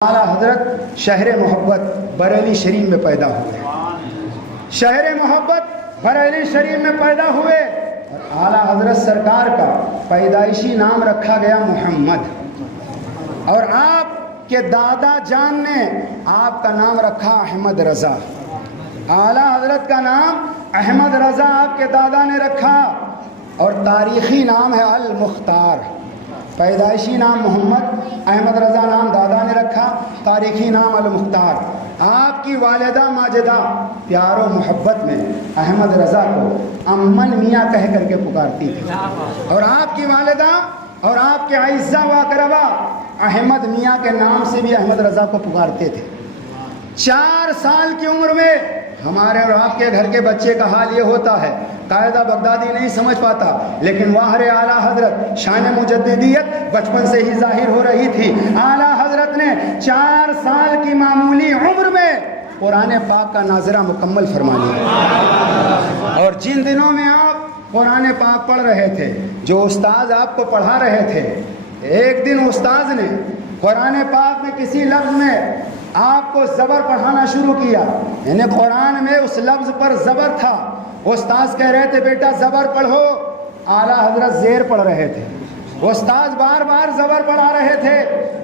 اعلیٰ حضرت شہر محبت بریلی شریف میں پیدا ہوئے، شہر محبت بریلی شریف میں پیدا ہوئے اور اعلیٰ حضرت سرکار کا پیدائشی نام رکھا گیا محمد، اور آپ کے دادا جان نے آپ کا نام رکھا احمد رضا۔ اعلیٰ حضرت کا نام احمد رضا آپ کے دادا نے رکھا، اور تاریخی نام ہے المختار۔ پیدائشی نام محمد، احمد رضا نام دادا نے رکھا، تاریخی نام المختار۔ آپ کی والدہ ماجدہ پیار و محبت میں احمد رضا کو امن میاں کہہ کر کے پکارتی تھی، اور آپ کی والدہ اور آپ کے اعزا و اقربا احمد میاں کے نام سے بھی احمد رضا کو پکارتے تھے۔ 4 سال کی عمر میں ہمارے اور آپ کے گھر کے بچے کا حال یہ ہوتا ہے، قاعدہ بغدادی نہیں سمجھ پاتا، لیکن واہر اعلیٰ حضرت شان مجددیت بچپن سے ہی ظاہر ہو رہی تھی۔ اعلیٰ حضرت نے 4 سال کی معمولی عمر میں قرآن پاک کا ناظرہ مکمل فرما لیا، اور جن دنوں میں آپ قرآن پاک پڑھ رہے تھے، جو استاد آپ کو پڑھا رہے تھے، ایک دن استاد نے قرآن پاک میں کسی لفظ میں آپ کو زبر پڑھانا شروع کیا، یعنی قرآن میں اس لفظ پر زبر تھا۔ استاد کہہ رہے تھے بیٹا زبر پڑھو، اعلیٰ حضرت زیر پڑھ رہے تھے۔ استاد بار بار زبر پڑھا رہے تھے،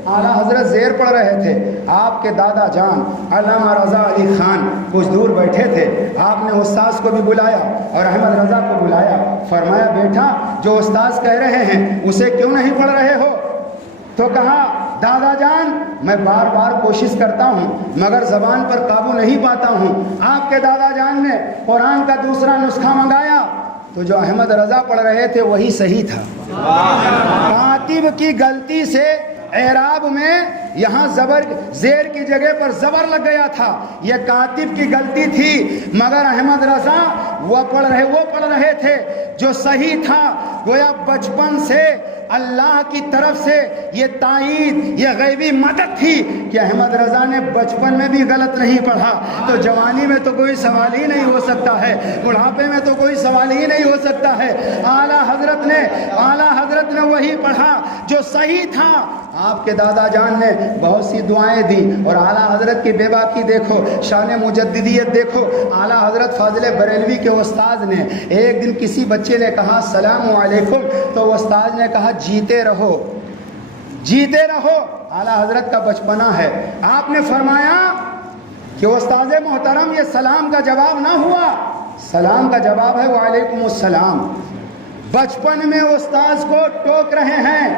اعلیٰ حضرت زیر پڑھ رہے تھے۔ آپ کے دادا جان علامہ رضا علی خان کچھ دور بیٹھے تھے، آپ نے استاد کو بھی بلایا اور احمد رضا کو بلایا، فرمایا بیٹا جو استاد کہہ رہے ہیں اسے کیوں نہیں پڑھ رہے ہو؟ تو کہا دادا جان میں بار بار کوشش کرتا ہوں مگر زبان پر قابو نہیں پاتا ہوں۔ آپ کے دادا جان نے قرآن کا دوسرا نسخہ منگایا تو جو احمد رضا پڑھ رہے تھے وہی صحیح تھا۔ کاتب کی غلطی سے اعراب میں یہاں زیر کی جگہ پر زبر لگ گیا تھا، یہ کاتب کی غلطی تھی، مگر احمد رضا وہ پڑھ رہے تھے جو صحیح تھا۔ گویا بچپن سے اللہ کی طرف سے یہ تائید، یہ غیبی مدد تھی کہ احمد رضا نے بچپن میں بھی غلط نہیں پڑھا، تو جوانی میں تو کوئی سوال ہی نہیں ہو سکتا ہے، بڑھاپے میں تو کوئی سوال ہی نہیں ہو سکتا ہے۔ اعلیٰ حضرت نے وہی پڑھا جو صحیح تھا۔ آپ کے دادا جان نے بہت سی دعائیں دی، اور اعلیٰ حضرت کی بے باکی دیکھو، شان مجددیت دیکھو۔ اعلیٰ حضرت فاضل بریلوی کے استاد نے ایک دن کسی بچے نے کہا السلام علیکم، تو استاد نے کہا جیتے رہو جیتے رہو۔ اعلیٰ حضرت کا بچپنا ہے، آپ نے فرمایا کہ استاد محترم یہ سلام کا جواب نہ ہوا، سلام کا جواب ہے وعلیکم السلام۔ بچپن میں استاد کو ٹوک رہے ہیں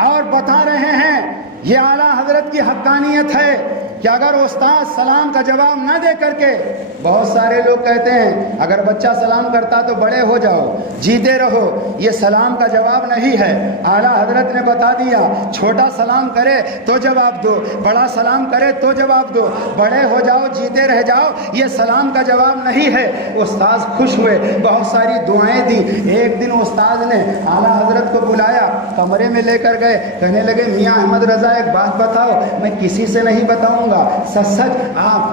اور بتا رہے ہیں، یہ اعلیٰ حضرت کی حقانیت ہے کہ اگر استاد سلام کا جواب نہ دے کر کے، بہت سارے لوگ کہتے ہیں اگر بچہ سلام کرتا تو بڑے ہو جاؤ جیتے رہو، یہ سلام کا جواب نہیں ہے۔ اعلیٰ حضرت نے بتا دیا چھوٹا سلام کرے تو جواب دو، بڑا سلام کرے تو جواب دو، بڑے ہو جاؤ جیتے رہ جاؤ، یہ سلام کا جواب نہیں ہے۔ استاد خوش ہوئے، بہت ساری دعائیں دی۔ ایک دن استاد نے اعلیٰ حضرت کو بلایا، کمرے میں لے کر گئے، کہنے لگے میاں احمد رضا ایک بات بتاؤ، میں کسی سے نہیں بتاؤں گا، سچ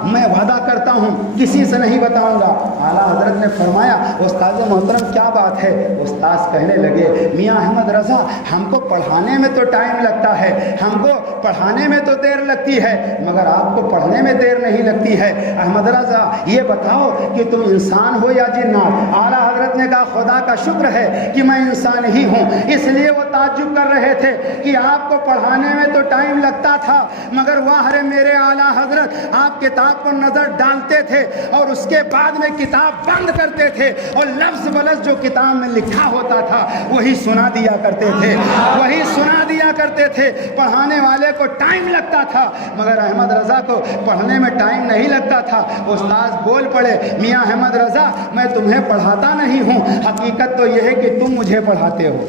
میں وعدہ کرتا ہوں کسی سے نہیں بتاؤں گا۔ اعلیٰ حضرت نے فرمایا استاد محترم کیا بات ہے؟ استاد کہنے لگے میاں احمد رضا ہم کو پڑھانے میں تو ٹائم لگتا ہے، ہم کو پڑھانے میں تو دیر لگتی ہے، مگر آپ کو پڑھنے میں دیر نہیں لگتی ہے۔ احمد رضا یہ بتاؤ کہ تم انسان ہو یا جنات؟ اعلیٰ حضرت نے کہا خدا کا شکر ہے کہ میں انسان ہی ہوں۔ اس لیے وہ تعجب کر رہے تھے کہ آپ کو پڑھانے میں تو ٹائم لگتا تھا، مگر واہ رے میرے اعلیٰ حضرت آپ کتاب پر نظر ڈالتے تھے اور اس کے بعد میں کتاب بند کرتے تھے، اور لفظ بلفظ جو کتاب میں لکھا ہوتا تھا وہی سنا دیا کرتے تھے، وہی سنا دیا کرتے تھے۔ پڑھانے والے کو ٹائم لگتا تھا مگر احمد رضا کو پڑھنے میں ٹائم نہیں لگتا تھا۔ استاد بول پڑے میاں احمد رضا میں تمہیں پڑھاتا نہیں ہوں، حقیقت تو یہ ہے کہ تم مجھے پڑھاتے ہو،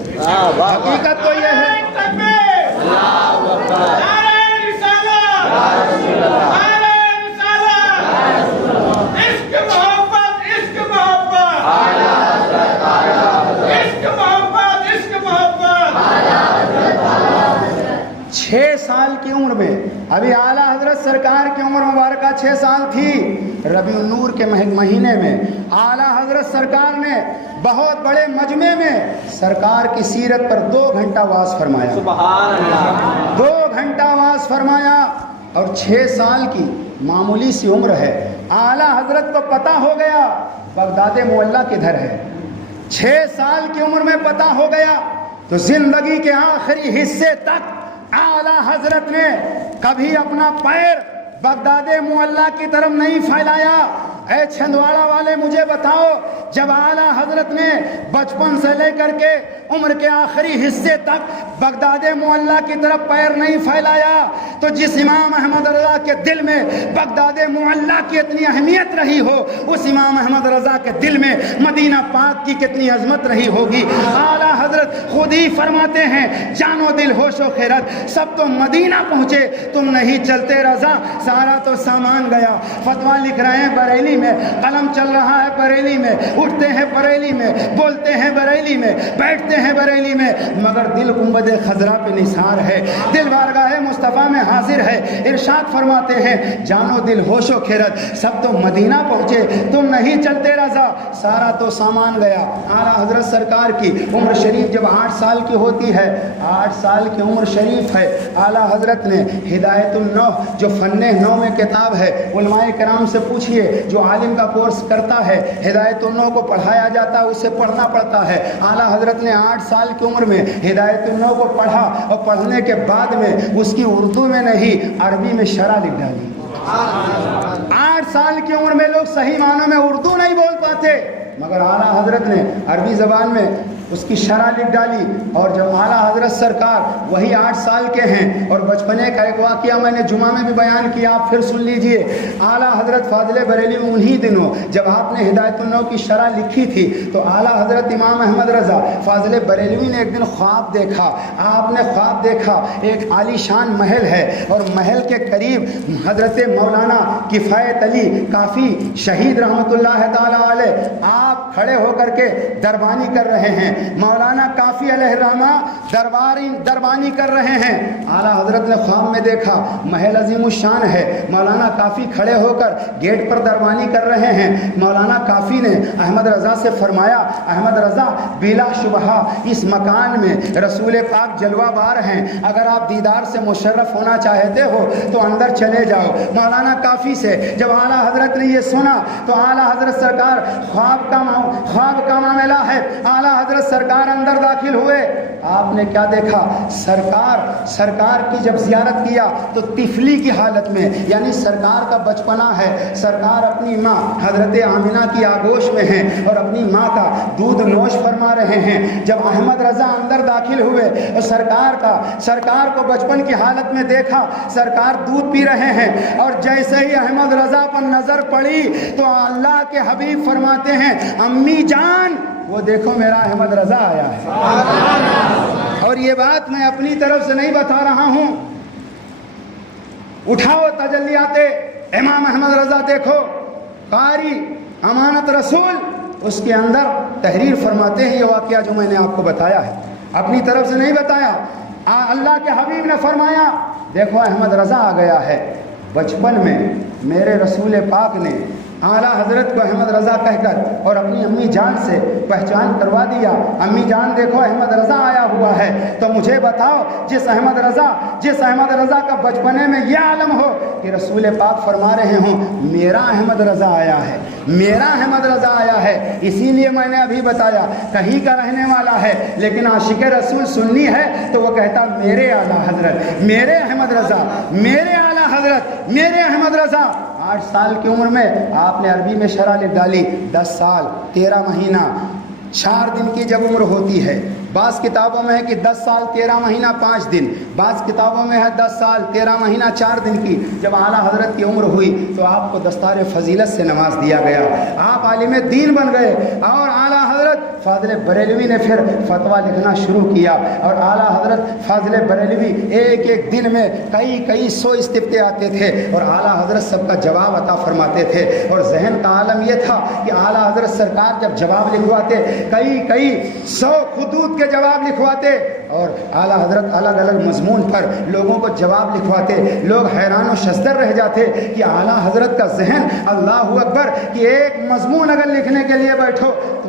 حقیقت تو یہ ہے۔ چھ سال کی عمر میں، ابھی اعلیٰ حضرت سرکار کی عمر مبارکہ 6 سال تھی، ربیع النور کے مہینے میں اعلیٰ حضرت سرکار نے بہت بڑے مجمع میں سرکار کی سیرت پر 2 گھنٹہ واعظ فرمایا، سبحان اللہ، 2 گھنٹہ واعظ فرمایا۔ اور 6 سال کی معمولی سی عمر ہے، اعلیٰ حضرت کو پتہ ہو گیا بغداد معلیٰ کدھر ہے۔ 6 سال کی عمر میں پتہ ہو گیا تو زندگی کے آخری حصے تک اعلیٰ حضرت نے کبھی اپنا پیر بغداد معلیٰ کی طرف نہیں پھیلایا۔ اے چھندواڑہ والے مجھے بتاؤ، جب اعلیٰ حضرت نے بچپن سے لے کر کے عمر کے آخری حصے تک بغداد معلیٰ کی طرف پیر نہیں پھیلایا تو جس امام احمد رضا کے دل میں بغداد معلیٰ کی اتنی اہمیت رہی ہو، اس امام احمد رضا کے دل میں مدینہ پاک کی کتنی عظمت رہی ہوگی۔ اعلیٰ حضرت خود ہی فرماتے ہیں جان و دل ہوش و خیرت سب تو مدینہ پہنچے، تم نہیں چلتے رضا سارا تو سامان گیا۔ فتویٰ لکھ رہے ہیں بریلی میں، قلم چل رہا ہے بریلی میں، اٹھتے ہیں بریلی میں، بولتے ہیں بریلی میں، بیٹھتے ہیں بریلی میں، مگر دل گنبد خضرا پہ نثار ہے، دل بارگاہ مصطفیٰ میں حاضر ہے۔ ارشاد فرماتے ہیں جان و دل ہوش و خیرت سب تو مدینہ پہنچے، تم نہیں چلتے رضا سارا تو سامان گیا۔ اعلیٰ حضرت سرکار کی عمر شریف جب 8 سال کی ہوتی ہے، 8 سال کی عمر شریف ہے، اعلیٰ حضرت نے ہدایت النو جو فن نو میں کتاب ہے، علماء کرام سے پوچھئے، جو عالم کا کورس کرتا ہے ہدایت النو کو پڑھایا جاتا ہے، اسے پڑھنا پڑتا ہے۔ اعلیٰ حضرت نے 8 سال کی عمر میں ہدایت النو کو پڑھا اور پڑھنے کے بعد میں اس کی اردو میں نہیں عربی میں شرح لکھ ڈالی۔ 8 سال کی عمر میں لوگ صحیح معنوں میں اردو نہیں بول پاتے، مگر اعلیٰ حضرت نے عربی زبان میں اس کی شرح لکھ ڈالی۔ اور جب اعلیٰ حضرت سرکار وہی 8 سال کے ہیں، اور بچپنے کا ایک واقعہ میں نے جمعہ میں بھی بیان کیا، آپ پھر سن لیجئے۔ اعلیٰ حضرت فاضل بریلوی انہی دنوں جب آپ نے ہدایت النو کی شرح لکھی تھی تو اعلیٰ حضرت امام احمد رضا فاضل بریلوی نے ایک دن خواب دیکھا۔ آپ نے خواب دیکھا ایک عالی شان محل ہے اور محل کے قریب حضرت مولانا کفایت علی کافی شہید رحمۃ اللہ تعالی علیہ آپ کھڑے ہو کر کے دربانی کر رہے ہیں، مولانا کافی علیہ الرحمہ دربانی کر رہے ہیں۔ اعلیٰ حضرت نے خواب میں دیکھا محل عظیم الشان ہے، مولانا کافی کھڑے ہو کر گیٹ پر دربانی کر رہے ہیں۔ مولانا کافی نے احمد رضا سے فرمایا احمد رضا بلا شبہ اس مکان میں رسول پاک جلوہ بار ہیں، اگر آپ دیدار سے مشرف ہونا چاہتے ہو تو اندر چلے جاؤ۔ مولانا کافی سے جب اعلیٰ حضرت نے یہ سنا تو اعلیٰ حضرت سرکار خواب کا معاملہ ہے، اعلیٰ حضرت سرکار اندر داخل ہوئے۔ آپ نے کیا دیکھا؟ سرکار کی جب زیارت کیا تو طفلی کی حالت میں، یعنی سرکار کا بچپنا ہے، سرکار اپنی ماں حضرت آمنہ کی آغوش میں ہیں اور اپنی ماں کا دودھ نوش فرما رہے ہیں۔ جب احمد رضا اندر داخل ہوئے اور سرکار کو بچپن کی حالت میں دیکھا، سرکار دودھ پی رہے ہیں، اور جیسے ہی احمد رضا پر نظر پڑی تو اللہ کے حبیب فرماتے ہیں امی جان وہ دیکھو میرا احمد رضا آیا ہے۔ اور یہ بات میں اپنی طرف سے نہیں بتا رہا ہوں، اٹھاؤ تجلیات امام احمد رضا دیکھو، قاری امانت رسول اس کے اندر تحریر فرماتے ہیں۔ یہ واقعہ جو میں نے آپ کو بتایا ہے اپنی طرف سے نہیں بتایا، اللہ کے حبیب نے فرمایا دیکھو احمد رضا آ گیا ہے۔ بچپن میں میرے رسول پاک نے اعلیٰ حضرت کو احمد رضا کہہ کر اور اپنی امی جان سے پہچان کروا دیا، امی جان دیکھو احمد رضا آیا ہوا ہے۔ تو مجھے بتاؤ جس احمد رضا کا بچپنے میں یہ عالم ہو کہ رسول پاک فرما رہے ہوں میرا احمد رضا آیا ہے، میرا احمد رضا آیا ہے۔ اسی لیے میں نے ابھی بتایا کہیں کا رہنے والا ہے لیکن عاشق رسول سنی ہے تو وہ کہتا میرے اعلیٰ حضرت، میرے احمد رضا، میرے اعلیٰ حضرت، میرے احمد رضا۔ 8 سال کی عمر میں آپ نے عربی میں شرح لکھ ڈالی۔ 10 سال 13 مہینہ 4 دن کی جب عمر ہوتی ہے، بعض کتابوں میں ہے کہ 10 سال 13 مہینہ 5 دن، بعض کتابوں میں ہے 10 سال 13 مہینہ 4 دن کی جب اعلیٰ حضرت کی عمر ہوئی تو آپ کو دستار فضیلت سے نواز دیا گیا، آپ عالم دین بن گئے۔ اور اعلیٰ حضرت فاضل بریلوی نے پھر فتویٰ لکھنا شروع کیا، اور اعلیٰ حضرت فاضل بریلوی ایک دن میں کئی 100 استفتاء آتے تھے اور اعلیٰ حضرت سب کا جواب عطا فرماتے تھے۔ اور ذہن کا عالم یہ تھا کہ اعلیٰ حضرت سرکار جب جواب لکھواتے کئی 100 خطوط کے جواب لکھواتے، اور اعلیٰ حضرت الگ الگ مضمون پر لوگوں کو جواب لکھواتے۔ لوگ حیران و شزدر رہ جاتے کہ اعلیٰ حضرت کا ذہن، اللہ اکبر، کہ ایک مضمون اگر لکھنے کے لیے بیٹھو تو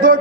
2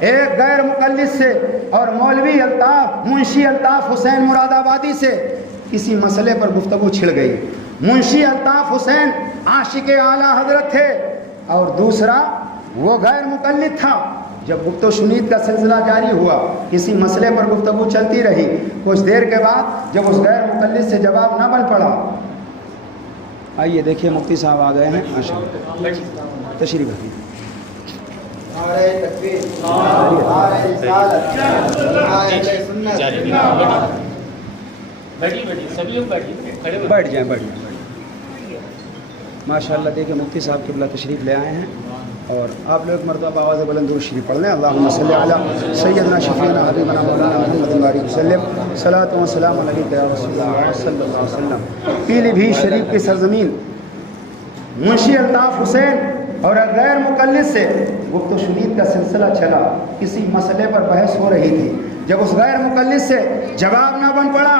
ایک غیر مقلد سے اور مولوی الطاف منشی الطاف حسین مراد آبادی سے کسی مسئلے پر گفتگو چھڑ گئی. منشی الطاف حسین عاشق اعلیٰ حضرت تھے اور دوسرا وہ غیر مقلد تھا. جب گفت و شنید کا سلسلہ جاری ہوا, کسی مسئلے پر گفتگو چلتی رہی, کچھ دیر کے بعد جب اس غیر مقلد سے جواب نہ بن پڑا, آئیے دیکھیے مفتی صاحب آ گئے ہیں, تشریف رکھیے. بیٹھ جائیں ماشاء اللہ. دیکھیں مفتی صاحب قبلہ تشریف لے آئے ہیں اور آپ لوگ مرتبہ آواز بلند درود شریف پڑھ لیں. اللہم صلی علی سیدنا شفیعنا حبیبنا مولانا محمد وسلم صلاۃ و سلام علیک یا رسول اللہ صلی اللہ علیہ وسلم. پیلی بھیت شریف کی سرزمین منشی الطاف حسین اور غیر مقلد سے گفت و شنید کا سلسلہ چلا. کسی مسئلے پر بحث ہو رہی تھی. جب اس غیر مقلد سے جواب نہ بن پڑا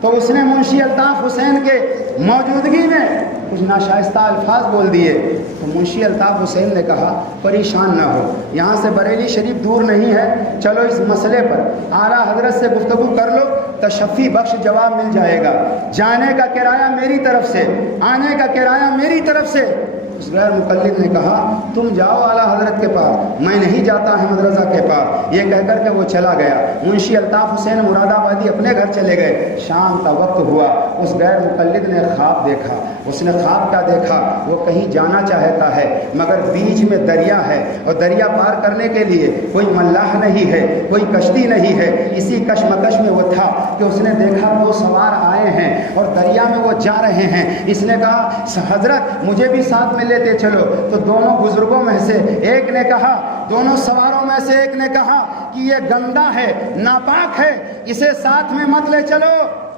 تو اس نے منشی الطاف حسین کے موجودگی میں کچھ ناشائستہ الفاظ بول دیے. تو منشی الطاف حسین نے کہا پریشان نہ ہو, یہاں سے بریلی شریف دور نہیں ہے, چلو اس مسئلے پر اعلیٰ حضرت سے گفتگو کر لو, تشفی بخش جواب مل جائے گا. جانے کا کرایہ میری طرف سے, آنے کا کرایہ میری طرف سے. اس غیر مقلد نے کہا تم جاؤ اعلیٰ حضرت کے پاس, میں نہیں جاتا احمد رضا کے پاس. یہ کہہ کر کے وہ چلا گیا. منشی الطاف حسین مراد آبادی اپنے گھر چلے گئے. شام کا وقت ہوا, اس غیر مقلد نے خواب دیکھا. اس نے خواب کیا دیکھا, وہ کہیں جانا چاہتا ہے مگر بیچ میں دریا ہے اور دریا پار کرنے کے لیے کوئی ملاح نہیں ہے, کوئی کشتی نہیں ہے. اسی کشمکش میں وہ تھا کہ اس نے دیکھا دو سوار آئے ہیں اور دریا میں وہ جا رہے ہیں. اس نے کہا حضرت مجھے بھی ساتھ میں لیتے چلو. تو دونوں بزرگوں میں سے ایک نے کہا, دونوں سواروں میں سے ایک نے کہا کہ یہ گندا ہے, ناپاک ہے, اسے ساتھ میں مت لے چلو.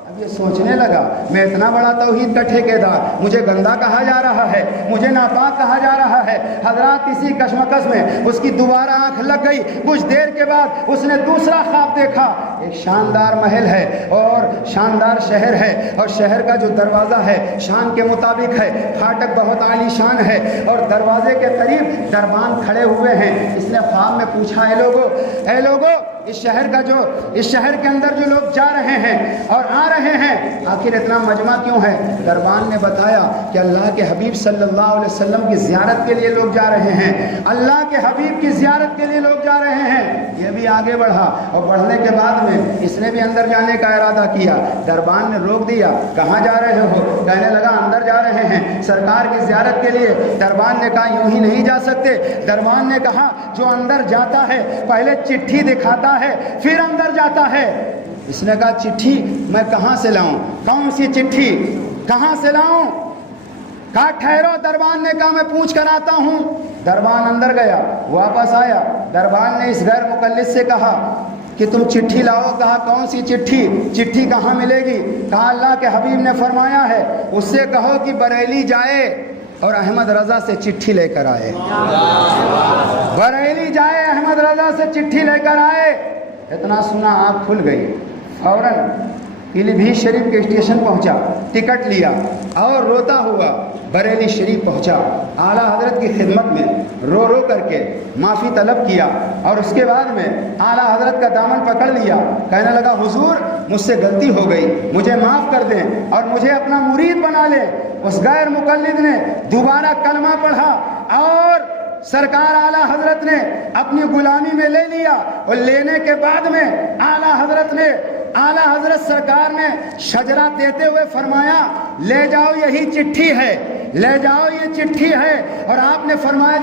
اب یہ سوچنے لگا میں اتنا بڑا توحید کا ٹھیکیدار, مجھے گندا کہا جا رہا ہے, مجھے ناپاک کہا جا رہا ہے. حضرات اسی کشمکش میں اس کی دوبارہ آنکھ لگ گئی. کچھ دیر کے بعد اس نے دوسرا خواب دیکھا. ایک شاندار محل ہے اور شاندار شہر ہے اور شہر کا جو دروازہ ہے شان کے مطابق ہے, پھاٹک بہت عالی شان ہے اور دروازے کے قریب دربان کھڑے ہوئے ہیں. اس نے خواب میں پوچھا اے لوگو اس شہر کے اندر جو لوگ جا رہے ہیں اور آ رہے ہیں آخر اتنا مجمع کیوں ہے؟ دربان نے بتایا کہ اللہ کے حبیب صلی اللہ علیہ وسلم کی زیارت کے لیے لوگ جا رہے ہیں, اللہ کے حبیب کی زیارت کے لیے لوگ جا رہے ہیں. یہ بھی آگے بڑھا اور بڑھنے کے بعد میں اس نے بھی اندر جانے کا ارادہ کیا. دربان نے روک دیا, کہاں جا رہے ہو؟ کہنے لگا اندر جا رہے ہیں سرکار کی زیارت کے لیے. دربان نے کہا یوں ہی نہیں جا سکتے. دربان نے کہا جو اندر جاتا ہے پہلے چٹھی دکھاتا ہے پھر اندر جاتا ہے. اس نے کہا چٹھی میں کہاں سے لاؤں؟ کون سی چٹھی کہاں سے لاؤں؟ کہا ٹھہرو. دربان نے کہا میں پوچھ کر آتا ہوں. دربان اندر گیا, واپس آیا. دربان نے اس غیر مقلد سے کہا کہ تم چٹھی لاؤ. کہا کون سی چٹھی؟ چٹھی کہاں ملے گی؟ کہا اللہ کے حبیب نے فرمایا ہے اس سے کہو کہ بریلی جائے اور احمد رضا سے چٹھی لے کر آئے. بریلی جائے احمد رضا سے چٹھی لے کر آئے. اتنا سنا آنکھ کھل گئی. فوراً پیلی بھیت شریف کے اسٹیشن پہنچا, ٹکٹ لیا اور روتا ہوا بریلی شریف پہنچا. اعلیٰ حضرت کی خدمت میں رو رو کر کے معافی طلب کیا اور اس کے بعد میں اعلیٰ حضرت کا دامن پکڑ لیا. کہنے لگا حضور مجھ سے غلطی ہو گئی, مجھے معاف کر دیں اور مجھے اپنا مرید بنا لیں. اس غیر مقلد نے دوبارہ کلمہ پڑھا اور سرکار اعلیٰ حضرت نے اپنی غلامی میں لے لیا. اور لینے کے بعد میں اعلیٰ حضرت سرکار نے شجرہ دیتے ہوئے فرمایا لے جاؤ یہی چٹھی ہے, لے جاؤ یہ چٹھی ہے. اور آپ نے فرمایا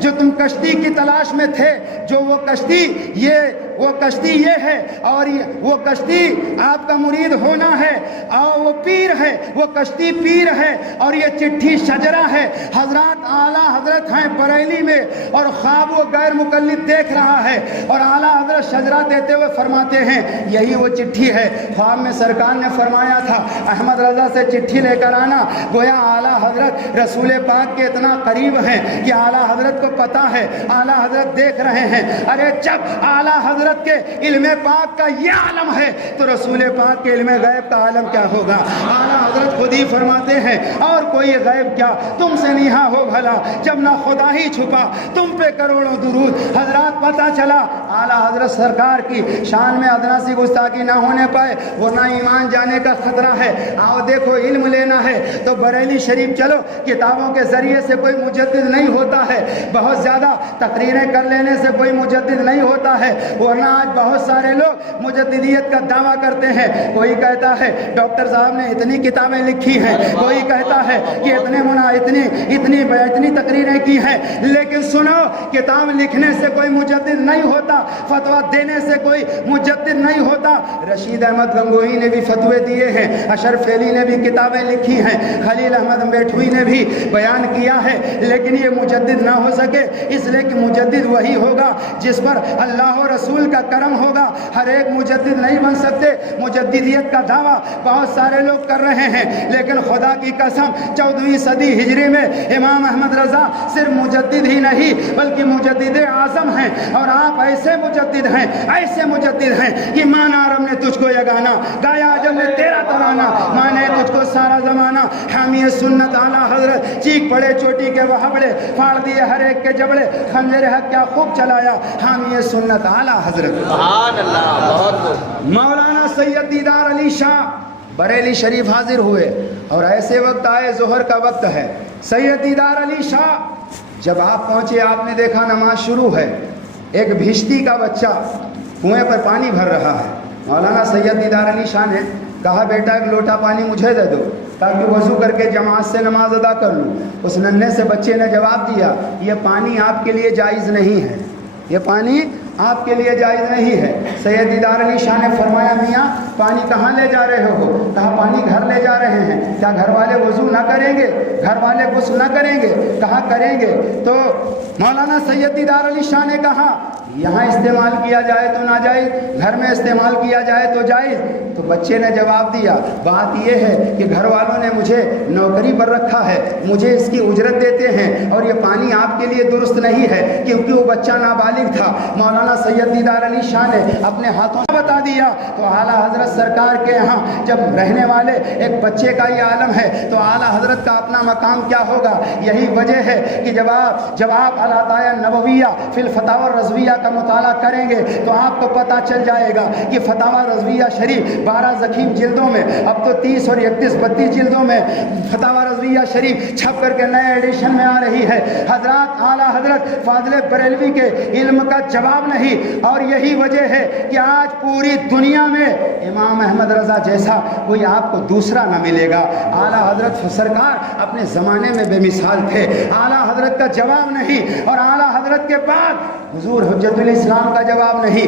جو تم کشتی کی تلاش میں تھے, جو وہ کشتی یہ ہے اور وہ کشتی آپ کا مرید ہونا ہے اور وہ پیر ہے, وہ کشتی پیر ہے اور یہ چٹھی شجرہ ہے. حضرات اعلیٰ حضرت ہیں بریلی میں اور خواب وہ غیر مقلد دیکھ رہا ہے اور اعلیٰ حضرت شجرہ دیتے ہوئے فرماتے ہیں یہی وہ چٹھی ہے. خواب میں سرکار نے فرمایا تھا احمد رضا سے چٹھی لے کر آنا. گویا اعلیٰ حضرت رسول پاک کے اتنا قریب ہیں کہ اعلیٰ حضرت کو پتہ ہے, اعلیٰ حضرت دیکھ رہے ہیں. ارے جب اعلیٰ حضرت حضرت کے علم پاک کا یہ عالم ہے تو رسول پاک کے علم غیب کا عالم کیا ہوگا؟ اعلیٰ حضرت خود ہی فرماتے ہیں اور کوئی غیب کیا تم سے نہا ہو بھلا، جب نہ خدا ہی چھپا تم پہ کروڑوں درود۔ حضرات پتہ چلا اعلیٰ حضرت سرکار کی شان میں ادنا سی گستاخی نہ ہونے پائے ورنہ ایمان جانے کا خطرہ ہے۔ آؤ دیکھو علم لینا ہے تو بریلی شریف چلو، کتابوں کے ذریعے سے کوئی مجدد نہیں ہوتا ہے، بہت زیادہ تقریریں کر لینے سے کوئی مجدد نہیں ہوتا ہے، ورنہ آج بہت سارے لوگ مجددیت کا دعویٰ کرتے ہیں۔ کوئی کہتا ہے ڈاکٹر صاحب نے اتنی کتابیں لکھی ہیں، کوئی کہتا ہے کہ اتنی تقریریں کی ہیں، لیکن سنو کتاب لکھنے سے کوئی مجدد نہیں ہوتا، فتویٰ دینے سے کوئی مجدد نہیں ہوتا۔ رشید احمد گنگوہی نے بھی فتوے دیے ہیں، اشرف علی نے بھی کتابیں لکھی ہیں، خلیل احمد بیٹھوئی نے بھی بیان کیا ہے، لیکن یہ مجدد نہ ہو سکے اس لیے کہ مجدد وہی ہوگا جس پر اللہ و رسول کا کرم ہوگا۔ ہر ایک مجدد نہیں بن سکتے۔ مجددیت کا دعویٰ بہت سارے لوگ کر رہے ہیں، لیکن خدا کی قسم 14ویں صدی ہجری میں امام احمد رضا صرف مجدد ہی نہیں بلکہ مجدد اعظم ہیں، اور آپ ایسے مجدد ہیں کہ مانا عرب نے تجھ کو یگانا، گایا عجم نے تیرا ترانہ، مانے تجھ کو سارا زمانہ۔ حامی سنت اعلیٰ حضرت چیخ پڑے چوٹی کے وہبڑے، پھاڑ دیے ہر ایک کے جبڑے، خنجر حق کیا خوب چلایا حامی سنت اعلیٰ حضرت۔ سبحان اللہ، بہت مولانا سید دیدار علی شاہ بریلی شریف حاضر ہوئے اور ایسے وقت آئے، ظہر کا وقت ہے۔ سید دیدار علی شاہ جب آپ پہنچے آپ نے دیکھا نماز شروع ہے، ایک بھشتی کا بچہ کنویں پر پانی بھر رہا ہے۔ مولانا سید دیدار علی شاہ نے کہا بیٹا ایک لوٹا پانی مجھے دے دو تاکہ وضو کر کے جماعت سے نماز ادا کر لوں۔ اس ننھے سے بچے نے جواب دیا یہ پانی آپ کے لیے جائز نہیں ہے، یہ پانی آپ کے لیے جائز نہیں ہے۔ سید دیدار علی شاہ نے فرمایا میاں پانی کہاں لے جا رہے ہو؟ کہا پانی گھر لے جا رہے ہیں۔ کیا گھر والے وضو نہ کریں گے؟ گھر والے غسل نہ کریں گے؟ کہا کریں گے۔ تو مولانا سید دیدار علی شاہ نے کہا یہاں استعمال کیا جائے تو ناجائز، گھر میں استعمال کیا جائے تو جائز۔ تو بچے نے جواب دیا بات یہ ہے کہ گھر والوں نے مجھے نوکری پر رکھا ہے، مجھے اس کی اجرت دیتے ہیں، اور یہ پانی آپ کے لیے درست نہیں ہے، کیونکہ وہ بچہ نابالغ تھا۔ مولانا سید دیدار علی شاہ نے اپنے ہاتھوں سے بتا دیا۔ تو اعلیٰ حضرت سرکار کے یہاں جب رہنے والے ایک بچے کا یہ عالم ہے تو اعلیٰ حضرت کا اپنا مقام کیا ہوگا؟ یہی وجہ ہے کہ جب آپ العطایا نبویہ فی الفتاوی الرضویہ کا مطالعہ کریں گے تو آپ کو پتہ چل جائے گا کہ فتاوی رضویہ شریف 12 ضخیم جلدوں میں، اب تو 30 اور 32 جلدوں میں فتاوی رضویہ شریف چھپ کر کے نئے ایڈیشن میں آ رہی ہے۔ حضرات اعلیٰ حضرت فاضل بریلوی کے علم کا جواب نہیں، اور یہی وجہ ہے کہ آج پوری دنیا میں امام احمد رضا جیسا کوئی آپ کو دوسرا نہ ملے گا۔ اعلیٰ حضرت سرکار اپنے زمانے میں بے مثال تھے، اعلیٰ حضرت کا جواب نہیں، اور اعلیٰ حضرت کے بعد حضور حجت الاسلام کا جواب نہیں۔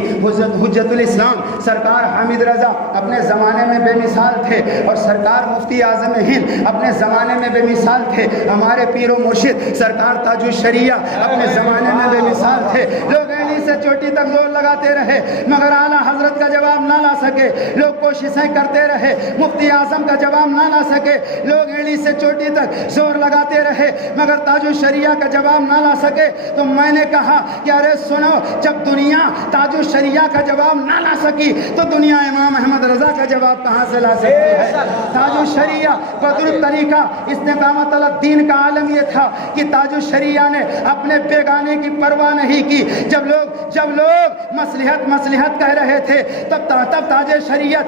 حجت الاسلام سرکار حامد رضا اپنے زمانے میں بے مثال تھے، اور سرکار مفتی اعظم ہند اپنے زمانے میں بے مثال تھے۔ ہمارے پیر و مرشد سرکار تاج الشریعہ اپنے زمانے میں بے مثال تھے۔ لوگ ایلی سے چوٹی تک زور لگاتے رہے مگر اعلیٰ حضرت کا جواب نہ لا سکے، لوگ کوششیں کرتے رہے مفتی اعظم کا جواب نہ لا سکے، لوگ ایلی سے چوٹی تک زور لگاتے رہے مگر تاج الشریعہ کا جواب نہ لا سکے۔ تو میں نے کہا کہ ارے سنو، جب دنیا تاج الشریعہ کا جواب نہ لا سکی تو دنیا امام احمد رضا کا جواب کہاں سے لا سکتی ہے؟ تاج الشریعہ بدر الطریقہ استقامت الدین کا عالم یہ تھا کہ تاج الشریعہ نے اپنے بیگانے کی پرواہ نہیں کی۔ جب لوگ مصلحت کہہ رہے تھے تب تاج شریعت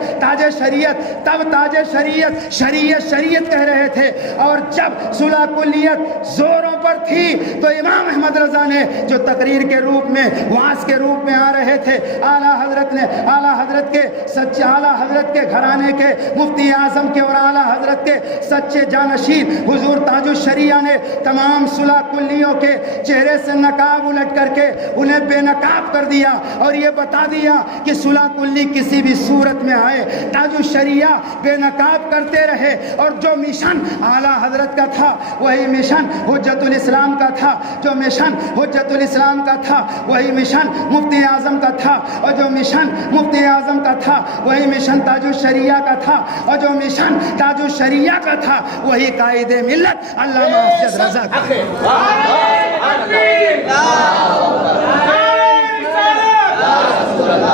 کہہ رہے تھے، اور جب صلح کلیت زوروں پر تھی تو امام احمد رضا نے جو تقریر کے روپ میں وعظ کے روپ میں آ رہے تھے، اعلیٰ حضرت کے گھرانے کے مفتی اعظم کے اور اعلیٰ حضرت کے سچے جانشین حضور تاج الشریعہ نے تمام صلح کلیوں کے چہرے سے نقاب الٹ کر کے انہیں بے نقاب کر دیا، اور یہ بتا دیا کہ صلح کلی کسی بھی صورت میں آئے تاج الشریعہ بے نقاب کرتے رہے، اور جو مشن اعلیٰ حضرت کا تھا وہی مشن حجت الاسلام کا تھا، جو مشن حجت الاسلام کا تھا وہی مشن مفتی اعظم کا تھا، اور جو مشن مفتی اعظم کا تھا وہی مشن تاج الشریعہ کا تھا، اور جو مشن تاج الشریعہ کا تھا وہی قائد ملت علامہ افضل رضا کا۔ اللہ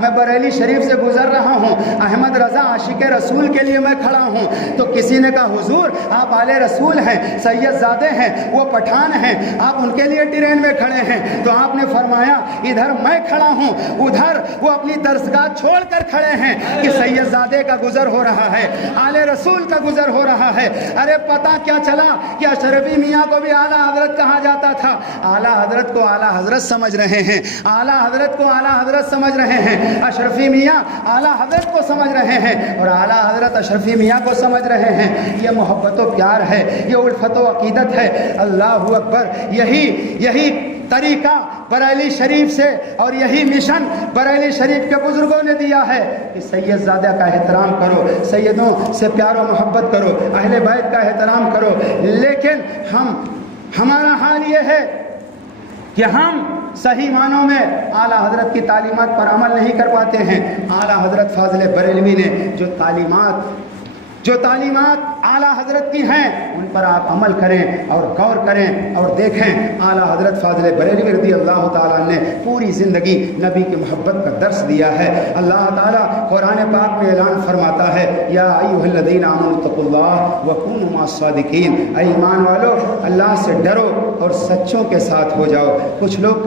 میں بریلی شریف سے گزر رہا ہوں، احمد رضا عاشق رسول کے لیے میں کھڑا ہوں۔ تو کسی نے کہا حضور آپ آل رسول ہیں، سید زادے ہیں، وہ پٹھان ہیں، آپ ان کے لیے ٹرین میں کھڑے ہیں۔ تو آپ نے فرمایا ادھر میں کھڑا ہوں، ادھر وہ اپنی درسگاہ چھوڑ کر کھڑے ہیں کہ سید زادے کا گزر ہو رہا ہے، آل رسول کا گزر ہو رہا ہے۔ ارے پتہ کیا چلا کہ اشرفی میاں کو بھی اعلیٰ حضرت کہا جاتا تھا۔ اعلیٰ حضرت کو اعلیٰ حضرت سمجھ رہے ہیں، اعلیٰ حضرت کو اعلیٰ حضرت سمجھ رہے ہیں، اشرفی میاں اعلیٰ حضرت کو سمجھ رہے ہیں اور اعلیٰ حضرت اشرفی میاں کو سمجھ رہے ہیں۔ یہ محبت و پیار ہے، یہ الفت و عقیدت ہے۔ اللہ اکبر۔ یہی طریقہ بریلی شریف سے اور یہی مشن بریلی شریف کے بزرگوں نے دیا ہے کہ سید زادہ کا احترام کرو، سیدوں سے پیار و محبت کرو، اہل بیت کا احترام کرو۔ لیکن ہمارا حال یہ ہے کہ ہم صحیح معنوں میں اعلیٰ حضرت کی تعلیمات پر عمل نہیں کر پاتے ہیں۔ اعلیٰ حضرت فاضل بریلوی نے جو تعلیمات اعلیٰ حضرت کی ہیں ان پر آپ عمل کریں اور غور کریں اور دیکھیں۔ اعلیٰ حضرت فاضل بریلوی رضی اللہ تعالیٰ نے پوری زندگی نبی کی محبت کا درس دیا ہے۔ اللہ تعالیٰ قرآن پاک میں اعلان فرماتا ہے یا ایھا الذین آمنوا اتقوا اللہ وکونوا مع الصادقین، اے ایمان والو اللہ سے ڈرو اور سچوں کے ساتھ ہو جاؤ۔ کچھ لوگ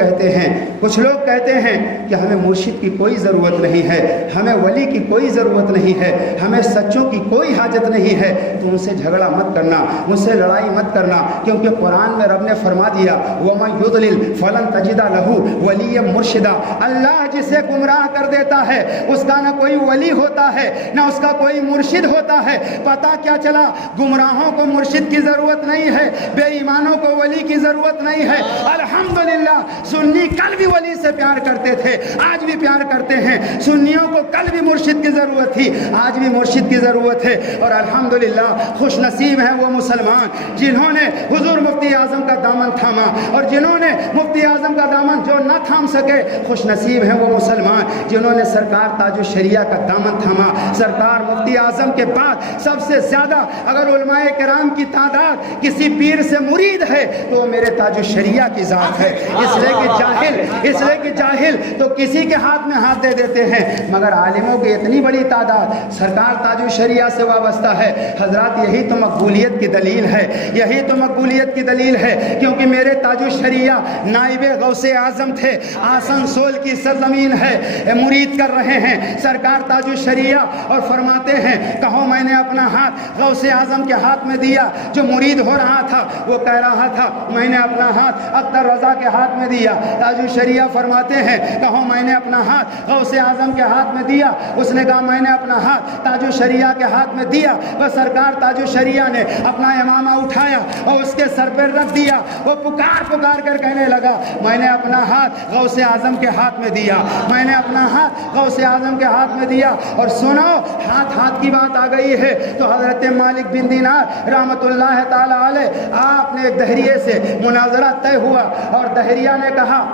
کہتے ہیں کہ ہمیں مرشد کی کوئی ضرورت نہیں ہے، ہمیں ولی کی کوئی ضرورت نہیں ہے، ہمیں سچوں کی کوئی حاجت نہیں ہے۔ تو ان سے جھگڑا مت کرنا، ان سے لڑائی مت کرنا، کیونکہ قرآن میں رب نے فرما دیا وَمَن يُضْلِلْ فَلَن تَجِدَ لَهُ وَلِيًّا مُرْشِدًا۔ اللہ جسے گمراہ کر دیتا ہے اس کا نہ کوئی ولی ہوتا ہے نہ اس کا کوئی مرشد ہوتا ہے۔ پتہ کیا چلا؟ گمراہوں کو مرشد کی ضرورت نہیں ہے، بے ایمانوں کو ولی کی ضرورت نہیں ہے۔ الحمدللہ سنی کل بھی ولی سے پیار کرتے تھے، آج بھی پیار کرتے ہیں۔ سنیوں کو کل بھی مرشد کی ضرورت تھی، آج بھی مرشد کی ضرورت ہے۔ اور الحمدللہ خوش نصیب ہیں وہ مسلمان جنہوں نے حضور مفتی اعظم کا دامن تھاما، اور جنہوں نے مفتی اعظم کا دامن جو نہ تھام سکے، خوش نصیب ہیں وہ مسلمان جنہوں نے سرکار تاج الشریعہ کا دامن تھاما۔ سرکار مفتی اعظم کے بعد سب سے زیادہ اگر علماء کرام کی تعداد کسی پیر سے مرید ہے تو وہ میرے تاج الشریعہ کی ذات ہے۔ اس لیے کہ جاہل تو کسی کے ہاتھ میں ہاتھ دے دیتے ہیں، مگر عالموں کی اتنی بڑی تعداد سرکار تاج الشریعہ سے وابستہ ہے۔ حضرات یہی تو مقبولیت کی دلیل ہے، یہی تو مقبولیت کی دلیل ہے، کیونکہ میرے تاج الشریعہ نائب غوث اعظم تھے، آسنسول کی سرزمین ہے، مرید کر رہے ہیں سرکار تاج الشریعہ اور فرماتے ہیں کہو میں نے اپنا ہاتھ غوث اعظم کے ہاتھ میں دیا۔ جو مرید ہو رہا تھا وہ کہہ رہا تھا میں نے اپنا ہاتھ اختر رضا کے ہاتھ میں دیا۔ تاج الشریعہ فرماتے ہیں کہو میں نے اپنا ہاتھ غوث اعظم کے ہاتھ میں دیا۔ اس نے کہا میں نے اپنا ہاتھ تاج الشریعہ کے ہاتھ میں دیا۔ بس سرکار تاج الشریعہ نے اپنا امامہ اٹھایا اور اس کے سر پر رکھ دیا۔ وہ پکار کر کہنے لگا میں نے اپنا ہاتھ غوث اعظم کے ہاتھ میں دیا، میں نے اپنا ہاتھ غوث اعظم کے ہاتھ میں دیا۔ اور سنو ہاتھ کی بات آ گئی ہے تو حضرت مالک بن دینار رحمت اللہ تعالی علیہ آپ نے ایک دہریے سے مناظرہ طے ہوا اور دہریہ نے کہا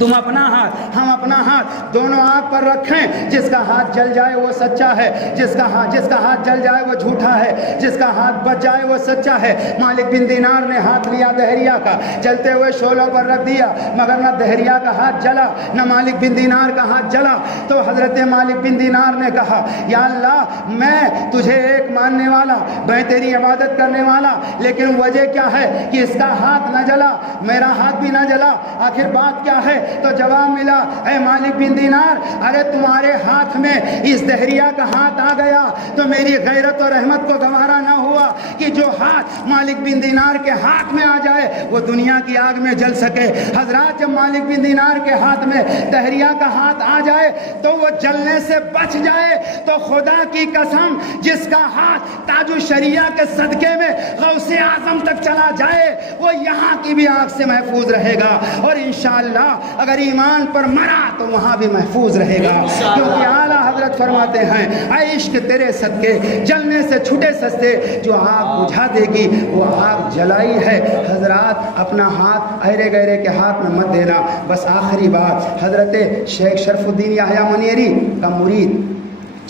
تم اپنا ہاتھ ہم اپنا ہاتھ دونوں آنکھ پر رکھیں، جس کا ہاتھ جل جائے وہ سچا ہے، جس کا ہاتھ جل جائے وہ جھوٹا ہے، جس کا ہاتھ بچ جائے وہ سچا ہے۔ مالک بن دینار نے ہاتھ لیا دہریہ کا، جلتے ہوئے شعلوں پر رکھ دیا، مگر نہ دہریہ کا ہاتھ جلا نہ مالک بن دینار کا ہاتھ جلا۔ تو حضرت مالک بن دینار نے کہا یا اللہ میں تجھے ایک ماننے والا، میں تیری عبادت کرنے والا، لیکن وجہ کیا ہے کہ اس کا ہاتھ نہ جلا میرا ہاتھ بھی نہ جلا، آخر بات کیا ہے؟ تو جواب ملا اے مالک بن دینار ارے تمہارے ہاتھ میں اس دہریہ کا ہاتھ آ گیا تو میری غیرت اور رحمت کو گوارا نہ ہوا کہ جو ہاتھ مالک بن دینار کے ہاتھ میں آ جائے وہ دنیا کی آگ میں جل سکے۔ حضرات جب مالک بن دینار کے ہاتھ میں دہریہ کا ہاتھ آ جائے تو وہ جلنے سے بچ جائے تو خدا کی قسم جس کا ہاتھ تاج الشریعہ کے صدقے میں غوث اعظم تک چلا جائے وہ یہاں کی بھی آگ سے محفوظ رہے گا، اور انشاءاللہ اگر ایمان پر مرا تو وہاں بھی محفوظ رہے گا، کیونکہ اعلیٰ حضرت فرماتے ہیں اے عشق تیرے صدقے جلنے سے چھٹے سستے، جو آگ بجھا دے گی وہ آگ جلائی ہے۔ حضرات اپنا ہاتھ ایرے گیرے کے ہاتھ میں مت دینا۔ بس آخری بات، حضرت شیخ شرف الدین یحییٰ منیری کا مرید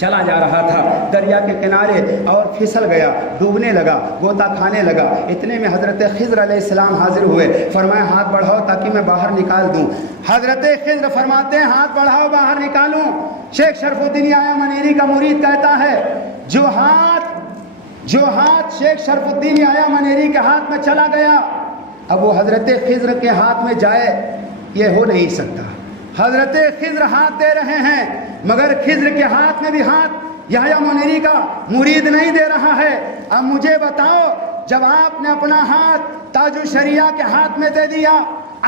چلا جا رہا تھا دریا کے کنارے اور پھسل گیا, ڈوبنے لگا, غوطہ کھانے لگا. اتنے میں حضرت خضر علیہ السلام حاضر ہوئے, فرمایا ہاتھ بڑھاؤ تاکہ میں باہر نکال دوں. حضرت خضر فرماتے ہیں ہاتھ بڑھاؤ باہر نکالوں. شیخ شرف الدین آیا منیری کا مرید کہتا ہے جو ہاتھ شیخ شرف الدین آیا منیری کے ہاتھ میں چلا گیا, اب وہ حضرت خضر کے ہاتھ میں جائے یہ ہو نہیں سکتا. حضرت خضر ہاتھ دے رہے ہیں مگر خضر کے ہاتھ میں بھی ہاتھ یحییٰ منیری کا مرید نہیں دے رہا ہے. اب مجھے بتاؤ, جب آپ نے اپنا ہاتھ تاج الشریعہ کے ہاتھ میں دے دیا,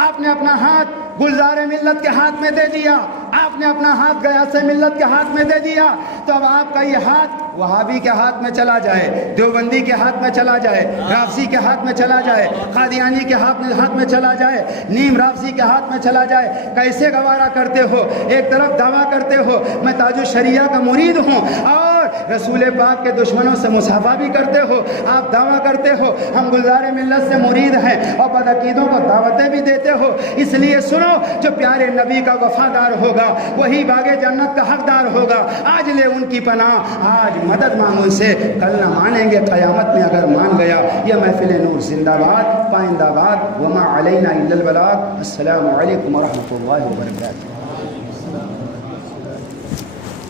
آپ نے اپنا ہاتھ گلزار ملت کے ہاتھ میں دے دیا, آپ نے اپنا ہاتھ غیاث ملت کے ہاتھ میں دے دیا, تو اب آپ کا یہ ہاتھ وہابی کے ہاتھ میں چلا جائے, دیوبندی کے ہاتھ میں چلا جائے, رافضی کے ہاتھ میں چلا جائے, قادیانی کے ہاتھ میں چلا جائے, نیم رافضی کے ہاتھ میں چلا جائے, کیسے گوارا کرتے ہو؟ ایک طرف دعویٰ کرتے ہو میں تاج الشریعہ کا مرید ہوں اور رسول پاک کے دشمنوں سے مصافحہ بھی کرتے ہو, آپ دعویٰ کرتے ہو ہم گلزار ملت سے مرید ہیں اور بدعقیدوں کو دعوتیں بھی دیتے ہو. اس لیے سنو, جو پیارے نبی کا وفادار ہوگا وہی باغ جنت کا حقدار ہوگا. آج لے ان کی پناہ, آج مدد مانگ ان سے, کل نہ مانیں گے قیامت میں اگر مان گیا. یہ محفل نور زندہ باد, پائندہ باد, وما علینا الا البلاغ. السلام علیکم ورحمۃ اللہ وبرکاتہ.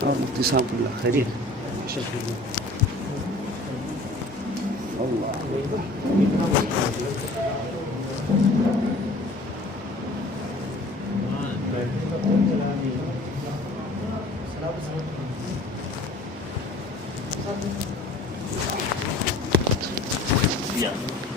مفتی صاحب اللہ خیریت. Yeah.